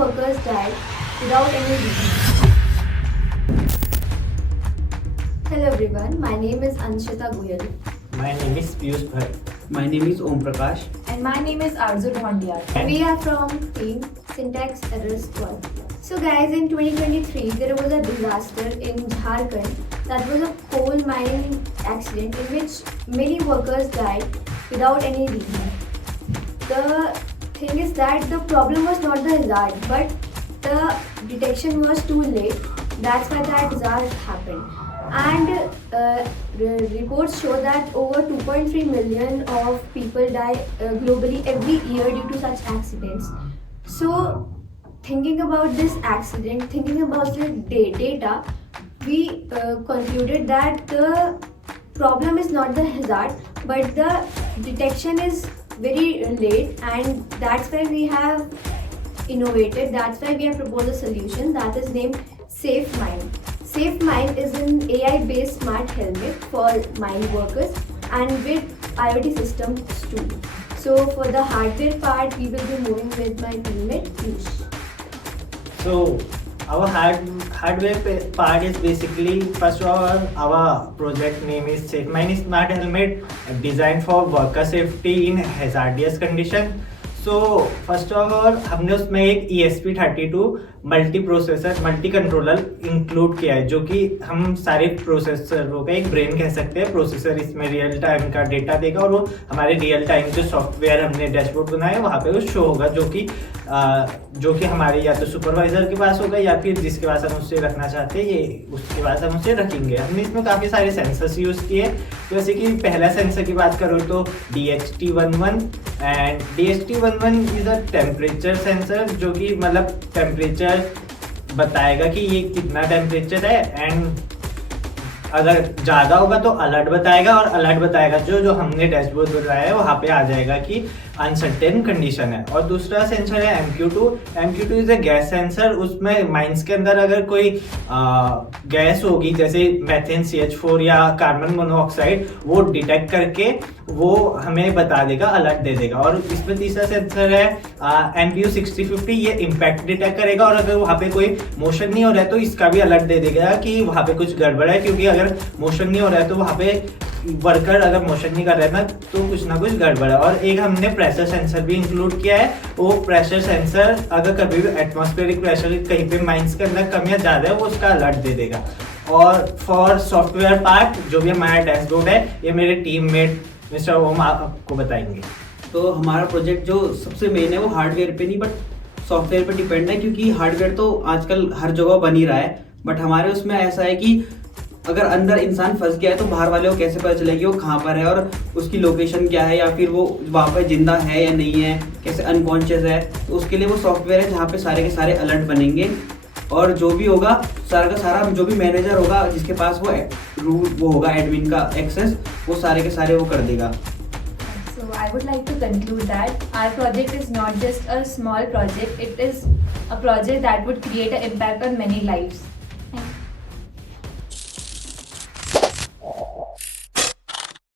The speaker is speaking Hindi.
workers died without any reason. Hello everyone, my name is Anshita Goyal. My name is Piyush Bhatt. My name is Om Prakash. And my name is Arzu Dhondiyar. We are from team Syntax Error Squad. So guys, in 2023 there was a disaster in Jharkhand. That was a coal mining accident in which many workers died without any reason. The thing is that the problem was not the hazard, but the detection was too late. That's why that disaster happened. And reports show that over 2.3 million of people die globally every year due to such accidents. So, thinking about this accident, thinking about the data, we concluded that the problem is not the hazard, but the detection is very late, and that's why we have innovated. That's why we have proposed a solution that is named SafeMine. SafeMine is an AI-based smart helmet for mine workers and with IoT systems too. So for the hardware part, we will be moving with my teammate Piyush. So our hardware part is basically, first of all, our project name is SafeMine Smart Helmet, designed for worker safety in hazardous condition. So first of all हमने उसमें एक ESP32 multi processor multi controller include किया है, जो कि हम सारे प्रोसेसरों का एक ब्रेन कह सकते हैं. प्रोसेसर इसमें रियल टाइम का डेटा देगा और वो हमारे रियल टाइम जो सॉफ्टवेयर हमने डैशबोर्ड बनाया है वहाँ पे वो शो होगा, जो कि हमारे या तो सुपरवाइजर के पास होगा या फिर जिसके पास हम उससे रखना चाहते हैं ये उसके पास हम उससे रखेंगे. हमने इसमें काफ़ी सारे सेंसर्स यूज़ किए. जैसे कि पहला सेंसर की बात करो तो DHT11 and DHT11 is a temperature sensor, जो कि मतलब टेम्परेचर बताएगा कि ये कितना टेम्परेचर है, एंड अगर ज़्यादा होगा तो अलर्ट बताएगा, और अलर्ट बताएगा जो हमने डैशबोर्ड बनाया है वहाँ पे आ जाएगा कि अनसर्टेन कंडीशन है. और दूसरा सेंसर है MQ2 is a gas sensor. उसमें माइंस के अंदर अगर कोई गैस होगी जैसे मैथेन CH4 या कार्बन मोनोऑक्साइड, वो डिटेक्ट करके वो हमें बता देगा, अलर्ट दे देगा. और इसमें तीसरा सेंसर है MPU6050. ये इम्पैक्ट डिटेक्ट करेगा, और अगर वहाँ पे कोई मोशन नहीं हो रहा है तो इसका भी अलर्ट दे देगा कि वहाँ पे कुछ गड़बड़ है, क्योंकि अगर मोशन नहीं हो रहा है तो वहाँ पे वर्कर अगर मोशन नहीं कर रहा है ना तो कुछ ना कुछ गड़बड़ है. और एक हमने प्रेशर सेंसर भी इंक्लूड किया है. वो प्रेशर सेंसर अगर कभी भी एटमॉस्फेरिक प्रेशर कहीं पे माइंस के अंदर कम या ज़्यादा है वो उसका अलर्ट दे देगा. और फॉर सॉफ्टवेयर पार्ट जो भी हमारा डैशबोर्ड है ये मेरे टीममेट मिस्टर ओम आपको बताएंगे. तो हमारा प्रोजेक्ट जो सबसे मेन है वो हार्डवेयर पे नहीं बट सॉफ्टवेयर पे डिपेंड है, क्योंकि हार्डवेयर तो आजकल हर जगह बन ही रहा है. बट हमारे उसमें ऐसा है कि अगर अंदर इंसान फंस गया है तो बाहर वाले को कैसे पता चलेगी वो कहाँ पर है और उसकी लोकेशन क्या है, या फिर वो वहाँ पर जिंदा है या नहीं है, कैसे अनकॉन्शियस है. तो उसके लिए वो सॉफ्टवेयर है जहाँ पे सारे के सारे अलर्ट बनेंगे, और जो भी होगा सारा का सारा जो भी मैनेजर होगा जिसके पास वो होगा एडमिन का एक्सेस, वो सारे के सारे वो कर देगा. So I would like to conclude that our project is not just a small project, it is a project that would create an impact on many lives.